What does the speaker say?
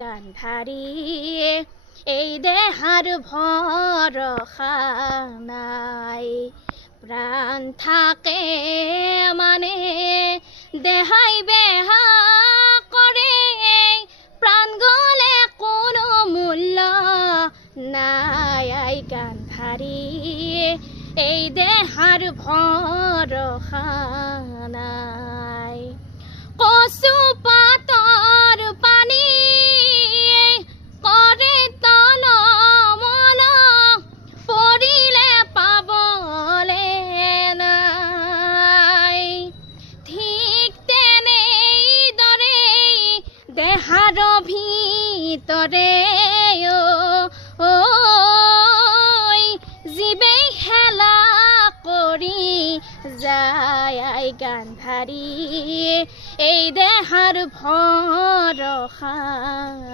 গান্ধাৰী এই দেহাৰ ভৰসা নাই, প্ৰাণ থাকে মানে দেহাই বেহা কৰে, প্ৰাণ গলে কোনো মূল্য নাই। গান্ধাৰী এই দেহাৰ ভৰসা নাই, কচু পাতৰ পানী কৰে তল মন, পৰিলে পাবলে নাই। ঠিক তেনেদৰে দেহাৰ ভিতৰে জীৱেই হেলা কৰি যায়, গান্ধাৰী এই দেহাৰ ভৰসা